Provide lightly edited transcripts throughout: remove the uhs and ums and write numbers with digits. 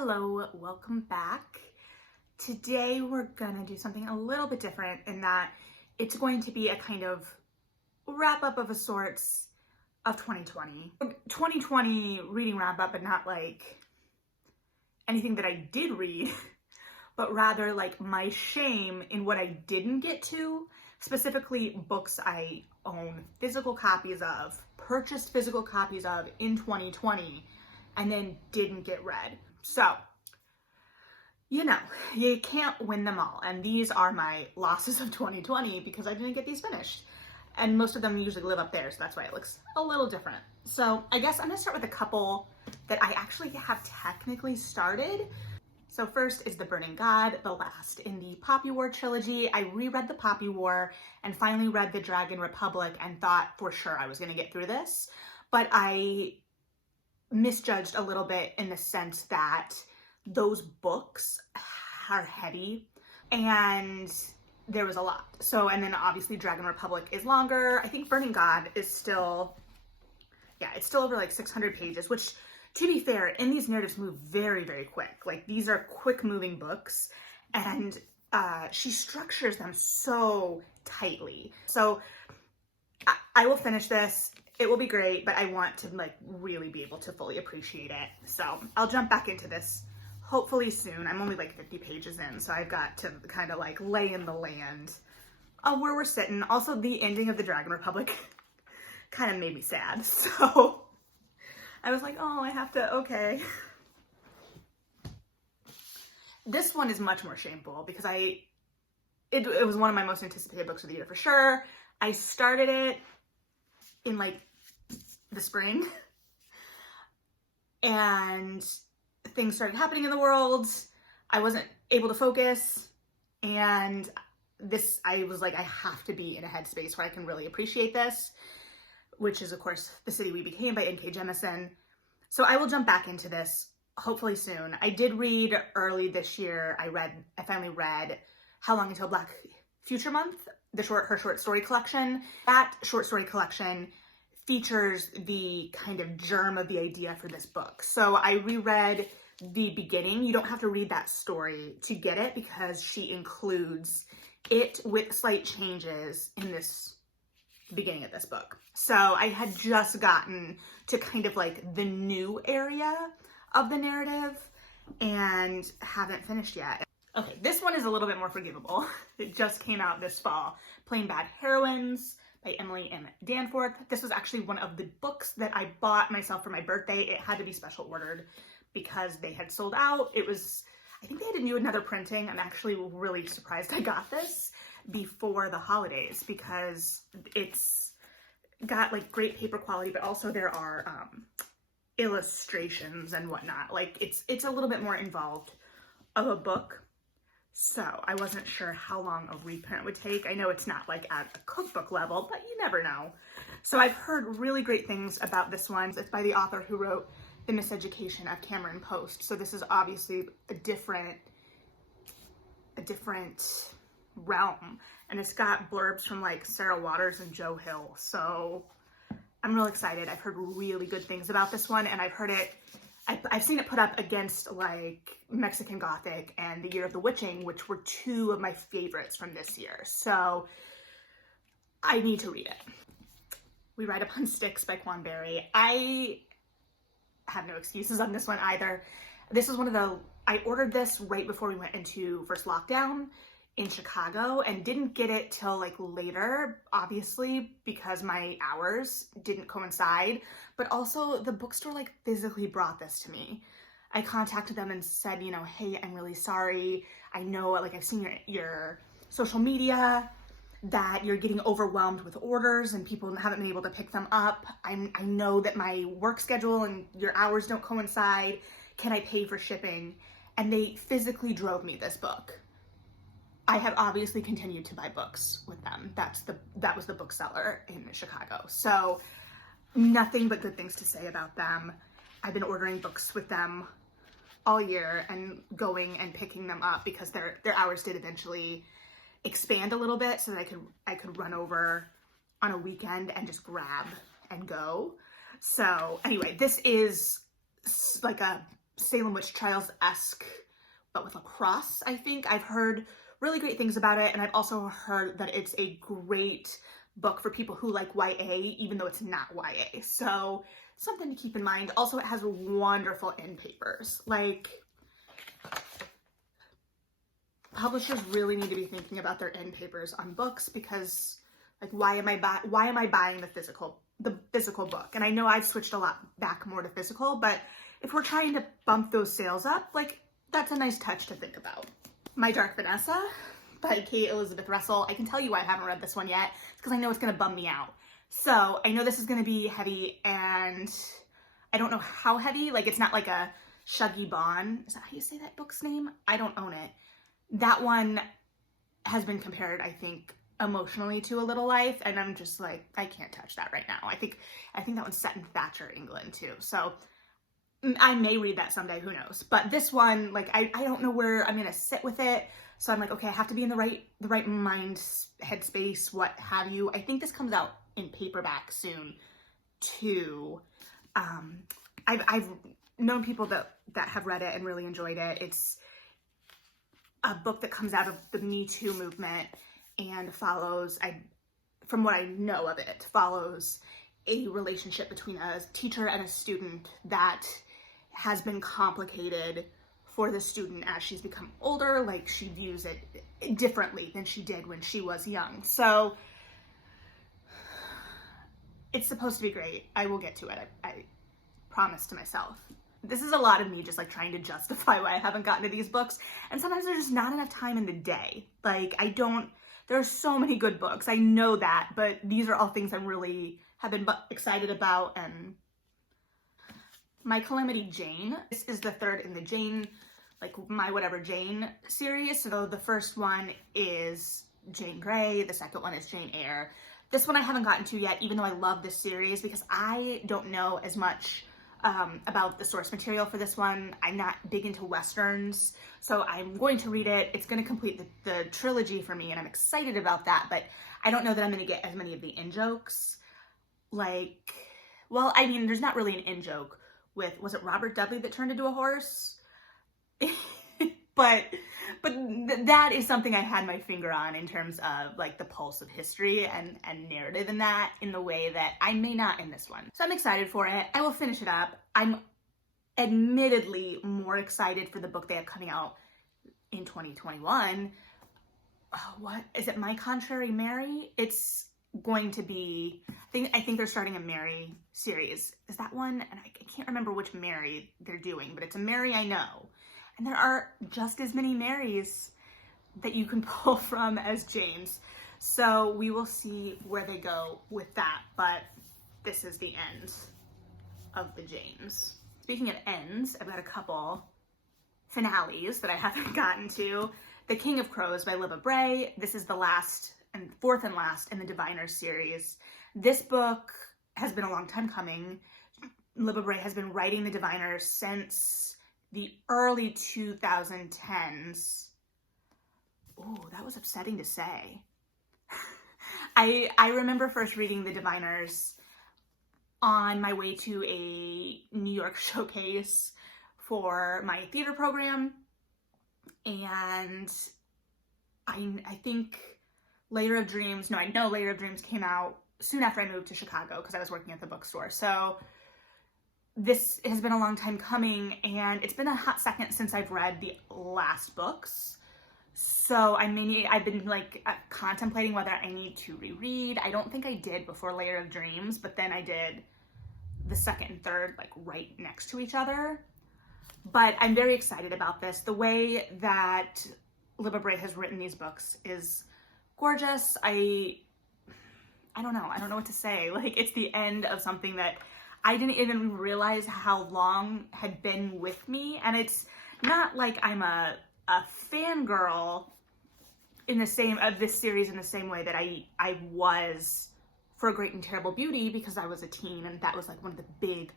Hello, welcome back. Today we're gonna do something a little bit different in that it's going to be a kind of wrap up of a sorts of 2020. 2020 reading wrap up, but not like anything that I did read, but rather like my shame in what I didn't get to, specifically books I own physical copies of, purchased physical copies of in 2020, and then didn't get read. So, you know, you can't win them all. And these are my losses of 2020 because I didn't get these finished. And most of them usually live up there, so that's why it looks a little different. So I guess I'm gonna start with a couple that I actually have technically started. So first is The Burning God, the last in the Poppy War trilogy. I reread the Poppy War and finally read the Dragon Republic and thought for sure I was gonna get through this. But I misjudged a little bit in the sense that those books are heavy and there was a lot. So, and then obviously Dragon Republic is longer. I think Burning God is still, it's still over like 600 pages, which to be fair, in these narratives move very, very quick. Like these are quick moving books and she structures them so tightly. So I will finish this. It will be great, but I want to like really be able to fully appreciate it. So I'll jump back into this hopefully soon. I'm only like 50 pages in, so I've got to kind of like lay in the land of where we're sitting. Also, the ending of the Dragon Republic kind of made me sad. So I was like, oh, I have to, okay. This one is much more shameful because it was one of my most anticipated books of the year for sure. I started it in like the spring and things started happening in the world. I wasn't able to focus and I was like, I have to be in a headspace where I can really appreciate this, which is of course The City We Became by N.K. Jemisin. So I will jump back into this hopefully soon. I did read early this year. I finally read How Long Until Black Future Month, her short story collection. That short story collection features the kind of germ of the idea for this book. So I reread the beginning. You don't have to read that story to get it because she includes it with slight changes in this beginning of this book. So I had just gotten to kind of like the new area of the narrative and haven't finished yet. Okay, this one is a little bit more forgivable. It just came out this fall. Plain Bad Heroines by Emily M. Danforth. This was actually one of the books that I bought myself for my birthday. It had to be special ordered because they had sold out. I think they had to do another printing. I'm actually really surprised I got this before the holidays because it's got like great paper quality, but also there are illustrations and whatnot. Like it's a little bit more involved of a book. So I wasn't sure how long a reprint would take. I know it's not like at a cookbook level, but you never know. So I've heard really great things about this one. It's by the author who wrote The Miseducation of Cameron Post. So this is obviously a different realm. And it's got blurbs from like Sarah Waters and Joe Hill. So I'm real excited. I've heard really good things about this one and I've seen it put up against like Mexican Gothic and The Year of the Witching, which were two of my favorites from this year. So I need to read it. We Ride Upon Sticks by Quan Berry. I have no excuses on this one either. This is I ordered this right before we went into first lockdown in Chicago and didn't get it till like later, obviously, because my hours didn't coincide, but also the bookstore like physically brought this to me. I contacted them and said, you know, hey, I'm really sorry. I know like I've seen your social media that you're getting overwhelmed with orders and people haven't been able to pick them up. I know that my work schedule and your hours don't coincide. Can I pay for shipping? And they physically drove me this book. I have obviously continued to buy books with them. That was the bookseller in Chicago. So nothing but good things to say about them. I've been ordering books with them all year and going and picking them up because their hours did eventually expand a little bit so that I could run over on a weekend and just grab and go. So anyway, this is like a Salem Witch Trials-esque, but with a cross, I think. I've heard really great things about it, and I've also heard that it's a great book for people who like YA, even though it's not YA. So something to keep in mind. Also, it has wonderful end papers. Like, publishers really need to be thinking about their end papers on books, because like, why am I buying the physical book? And I know I've switched a lot back more to physical, but if we're trying to bump those sales up, like, that's a nice touch to think about. My Dark Vanessa by Kate Elizabeth Russell. I can tell you I haven't read this one yet. It's because I know it's going to bum me out. So I know this is going to be heavy, and I don't know how heavy. Like, it's not like a Shuggy Bond. Is that how you say that book's name? I don't own it. That one has been compared, I think, emotionally to A Little Life, and I'm just like, I can't touch that right now. I think that one's set in Thatcher, England, too. So I may read that someday, who knows? But this one, like, I don't know where I'm gonna sit with it. So I'm like, okay, I have to be in the right mind headspace, what have you. I think this comes out in paperback soon, too. I've known people that have read it and really enjoyed it. It's a book that comes out of the Me Too movement and follows, from what I know of it, follows a relationship between a teacher and a student that has been complicated for the student as she's become older. Like, she views it differently than she did when she was young. So it's supposed to be great. I will get to it. I promise to myself. This is a lot of me just like trying to justify why I haven't gotten to these books. And sometimes there's just not enough time in the day. Like, there are so many good books. I know that, but these are all things I really have been excited about. And my Calamity Jane, this is the third in the Jane, like My Whatever Jane series. So the first one is Jane Grey, the second one is Jane Eyre. This one I haven't gotten to yet, even though I love this series, because I don't know as much about the source material for this one. I'm not big into Westerns, so I'm going to read it. It's going to complete the trilogy for me, and I'm excited about that, but I don't know that I'm going to get as many of the in-jokes. Like, well, I mean, there's not really an in-joke with, was it Robert Dudley that turned into a horse? but that is something I had my finger on in terms of like the pulse of history and narrative in that, in the way that I may not in this one. So I'm excited for it. I will finish it up. I'm admittedly more excited for the book they have coming out in 2021. What is it? My Contrary Mary? It's going to be, I think they're starting a Mary series. Is that one? And I can't remember which Mary they're doing, but it's a Mary I know. And there are just as many Marys that you can pull from as Janes. So we will see where they go with that. But this is the end of the Janes. Speaking of ends, I've got a couple finales that I haven't gotten to. The King of Crows by Libba Bray. This is the last and fourth and last in the Diviners series. This book has been a long time coming. Libba Bray has been writing the Diviners since the early 2010s. Oh, that was upsetting to say. I remember first reading the Diviners on my way to a New York showcase for my theater program, and I think Layer of Dreams came out soon after I moved to Chicago because I was working at the bookstore. So this has been a long time coming, and it's been a hot second since I've read the last books. So I've been like contemplating whether I need to reread. I don't think I did before Layer of Dreams, but then I did the second and third like right next to each other. But I'm very excited about this. The way that Libba Bray has written these books is gorgeous. I don't know what to say. Like, it's the end of something that I didn't even realize how long had been with me. And it's not like I'm a fangirl of this series in the same way that I was for Great and Terrible Beauty, because I was a teen, and that was like one of the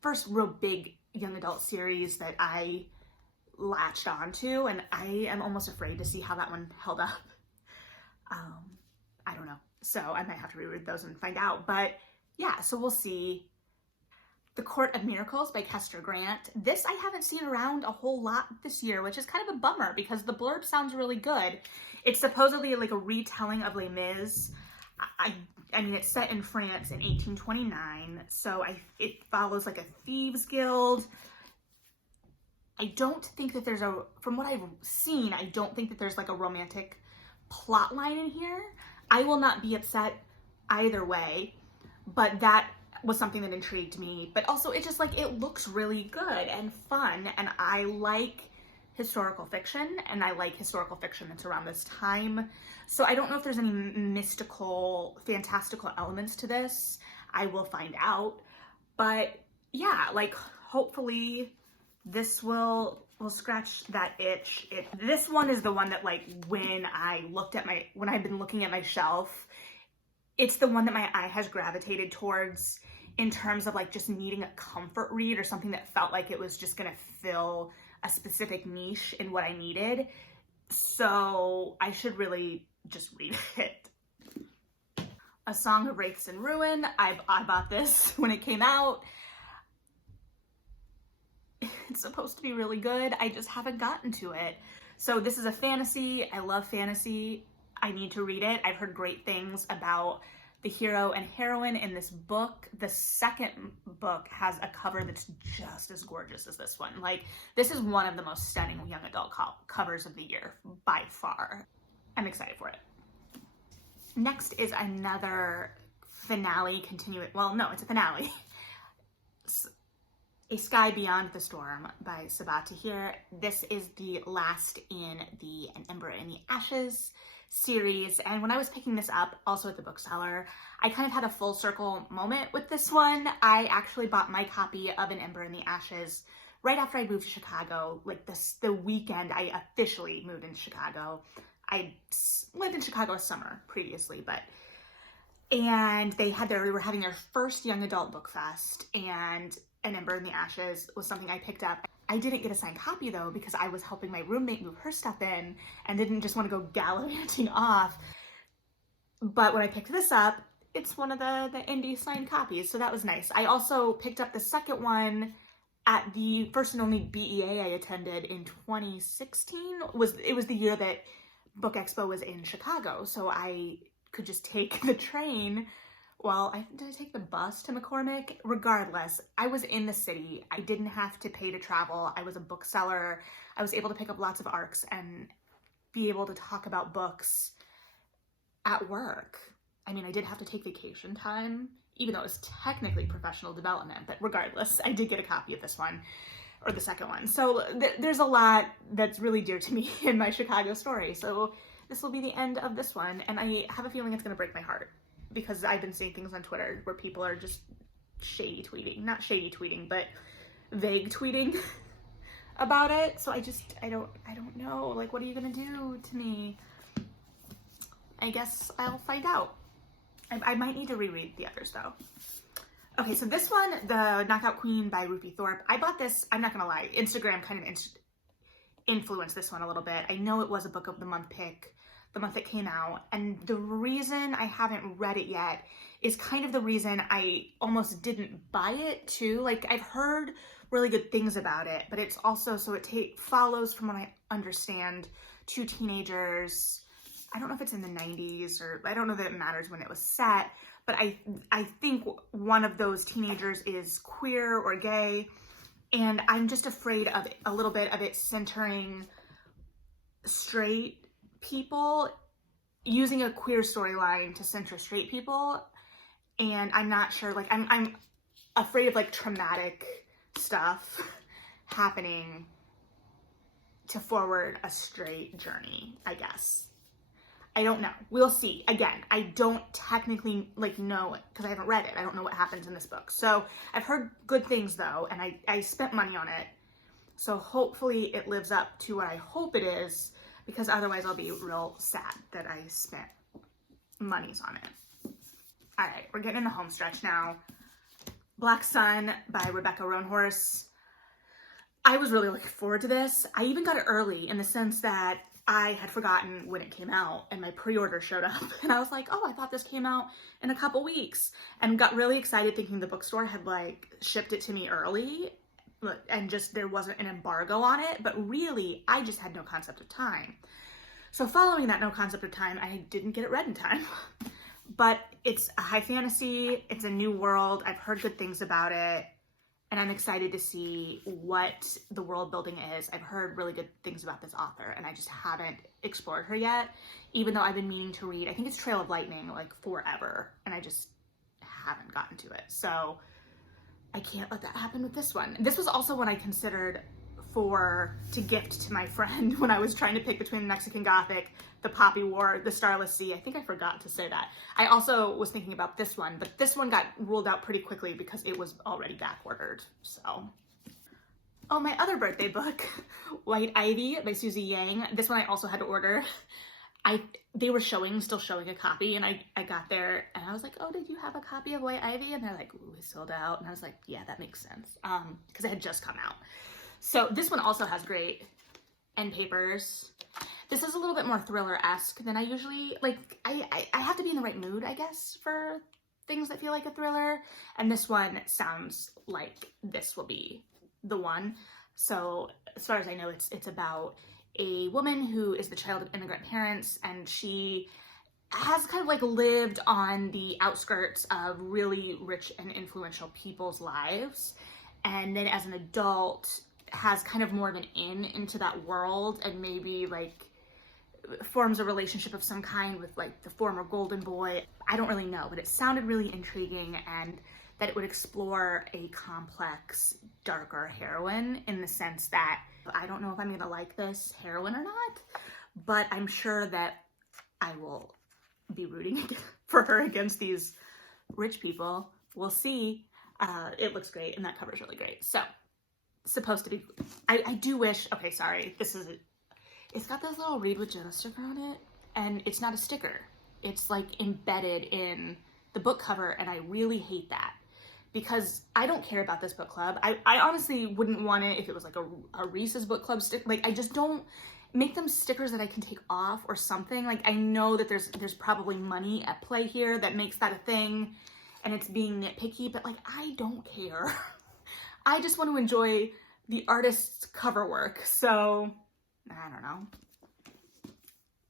first real big young adult series that I latched onto, and I am almost afraid to see how that one held up. I don't know. So I might have to reread those and find out. But yeah, so we'll see. The Court of Miracles by Kester Grant. This I haven't seen around a whole lot this year, which is kind of a bummer because the blurb sounds really good. It's supposedly like a retelling of Les Mis. I mean, it's set in France in 1829, so it follows like a thieves guild. I don't think that there's from what I've seen, I don't think that there's like a romantic plot line in here. I will not be upset either way, but that was something that intrigued me. But also it just like, it looks really good and fun, and I like historical fiction, and I like historical fiction that's around this time. So I don't know if there's any mystical, fantastical elements to this. I will find out. But yeah, like hopefully this will scratch that itch. This one is the one that like when I've been looking at my shelf, it's the one that my eye has gravitated towards in terms of like just needing a comfort read or something that felt like it was just gonna fill a specific niche in what I needed. So I should really just read it. A Song of Wraiths and Ruin. I bought this when it came out. It's supposed to be really good. I just haven't gotten to it. So this is a fantasy. I love fantasy. I need to read it. I've heard great things about the hero and heroine in this book. The second book has a cover that's just as gorgeous as this one. Like, this is one of the most stunning young adult covers of the year by far. I'm excited for it. Next is another finale well, no, it's a finale. A Sky Beyond the Storm by Sabaa Tahir. This is the last in the An Ember in the Ashes series, and when I was picking this up, also at the bookseller, I kind of had a full circle moment with this one. I actually bought my copy of An Ember in the Ashes right after I moved to Chicago, like the weekend I officially moved into Chicago. I lived in Chicago a summer previously, and they were having their first young adult book fest, and An Ember in the Ashes was something I picked up. I didn't get a signed copy though because I was helping my roommate move her stuff in and didn't just want to go gallivanting off. But when I picked this up, it's one of the indie signed copies, so that was nice. I also picked up the second one at the first and only BEA I attended in 2016. It was the year that Book Expo was in Chicago, so I could just take the train. Well, did I take the bus to McCormick? Regardless, I was in the city. I didn't have to pay to travel. I was a bookseller. I was able to pick up lots of ARCs and be able to talk about books at work. I mean, I did have to take vacation time, even though it was technically professional development, but regardless, I did get a copy of this one, or the second one. So there's a lot that's really dear to me in my Chicago story. So this will be the end of this one, and I have a feeling it's gonna break my heart, because I've been seeing things on Twitter where people are just shady tweeting, not shady tweeting, but vague tweeting about it. So I don't know, like, what are you gonna do to me? I guess I'll find out. I might need to reread the others though. Okay, so this one, The Knockout Queen by Rupi Thorpe. I bought this, I'm not gonna lie, Instagram kind of influenced this one a little bit. I know it was a book of the month pick the month it came out, and the reason I haven't read it yet is kind of the reason I almost didn't buy it too. Like, I've heard really good things about it, but it's also, so it follows, from what I understand, two teenagers. I don't know if it's in the 90s, or I don't know that it matters when it was set, but I think one of those teenagers is queer or gay, and I'm just afraid of a little bit of it centering straight people, using a queer storyline to center straight people, and I'm not sure, like, I'm afraid of like traumatic stuff happening to forward a straight journey, I guess. I don't know. We'll see. Again, I don't technically like know it because I haven't read it. I don't know what happens in this book. So I've heard good things though, and I spent money on it. So hopefully it lives up to what I hope it is, because otherwise I'll be real sad that I spent monies on it. All right, we're getting in the home stretch now. Black Sun by Rebecca Roanhorse. I was really looking forward to this. I even got it early in the sense that I had forgotten when it came out and my pre-order showed up and I was like, oh, I thought this came out in a couple weeks, and got really excited thinking the bookstore had like shipped it to me early and just there wasn't an embargo on it, but really I just had no concept of time. So following that no concept of time, I didn't get it read in time. But it's a high fantasy, it's a new world, I've heard good things about it, and I'm excited to see what the world building is. I've heard really good things about this author, and I just haven't explored her yet, even though I've been meaning to read, I think it's Trail of Lightning, like forever, and I just haven't gotten to it. So I can't let that happen with this one. This was also one I considered to gift to my friend when I was trying to pick between Mexican Gothic, the Poppy War, the Starless Sea. I think I forgot to say that. I also was thinking about this one, but this one got ruled out pretty quickly because it was already back ordered. So, oh, my other birthday book, White Ivy by Susie Yang. This one I also had to order. They were still showing a copy, and I got there and I was like, oh, did you have a copy of White Ivy? And they're like, ooh, we sold out. And I was like, yeah, that makes sense. Because it had just come out. So this one also has great end papers. This is a little bit more thriller-esque than I usually, like, I have to be in the right mood, I guess, for things that feel like a thriller. And this one sounds like this will be the one. So as far as I know, it's about a woman who is the child of immigrant parents, and she has kind of like lived on the outskirts of really rich and influential people's lives. And then as an adult, has kind of more of an into that world, and maybe like forms a relationship of some kind with like the former golden boy. I don't really know, but it sounded really intriguing, and that it would explore a complex, darker heroine, in the sense that I don't know if I'm gonna like this heroine or not, but I'm sure that I will be rooting for her against these rich people. We'll see. It looks great, and that cover's really great. So supposed to be, I do wish, okay, sorry, it's got this little Read with Jenna sticker on it, and it's not a sticker, it's like embedded in the book cover, and I really hate that, because I don't care about this book club. I honestly wouldn't want it if it was like a Reese's book club sticker. Like, I just don't make them stickers that I can take off or something. Like, I know that there's probably money at play here that makes that a thing, and it's being nitpicky, but like, I don't care. I just want to enjoy the artist's cover work, so I don't know.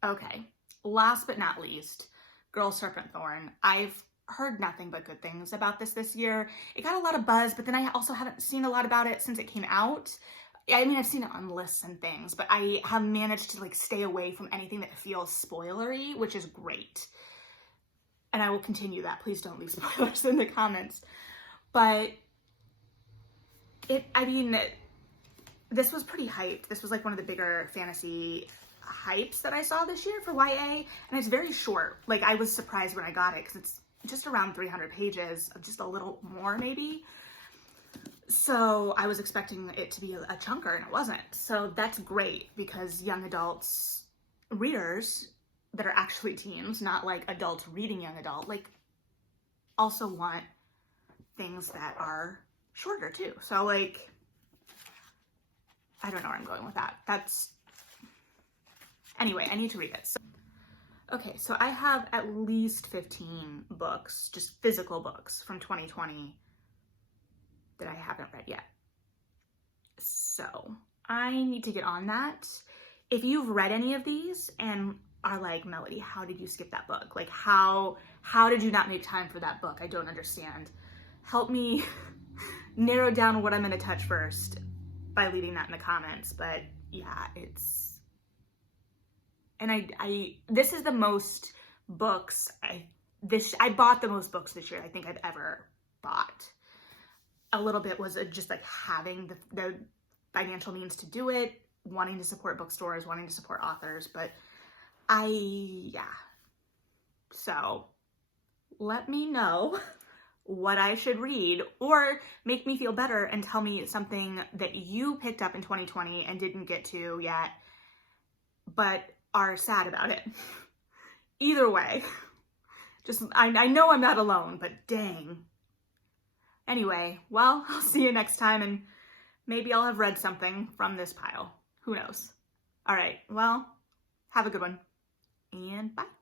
Okay, last but not least, Girl Serpent Thorn. I've heard nothing but good things about this year. It got a lot of buzz, but then I also haven't seen a lot about it since it came out. I mean, I've seen it on lists and things, but I have managed to like stay away from anything that feels spoilery, which is great. And I will continue that. Please don't leave spoilers in the comments. But I mean, this was pretty hyped. This was like one of the bigger fantasy hypes that I saw this year for YA, and it's very short. Like, I was surprised when I got it because it's just around 300 pages, just a little more maybe. So I was expecting it to be a chunker, and it wasn't. So that's great, because young adults readers that are actually teens, not like adults reading young adult, like also want things that are shorter too. So like, I don't know where I'm going with that. Anyway, I need to read it. Okay, so I have at least 15 books, just physical books from 2020 that I haven't read yet. So I need to get on that. If you've read any of these and are like, Melody, how did you skip that book? Like, how did you not make time for that book? I don't understand. Help me narrow down what I'm going to touch first by leaving that in the comments. But yeah, this is the most books I bought the most books this year I think I've ever bought. A little bit was just like having the financial means to do it, wanting to support bookstores, wanting to support authors, but yeah. So let me know what I should read, or make me feel better and tell me something that you picked up in 2020 and didn't get to yet, but are sad about it. Either way, just, I know I'm not alone, but dang. Anyway, well, I'll see you next time, and maybe I'll have read something from this pile. Who knows? All right, well, Have a good one, and bye.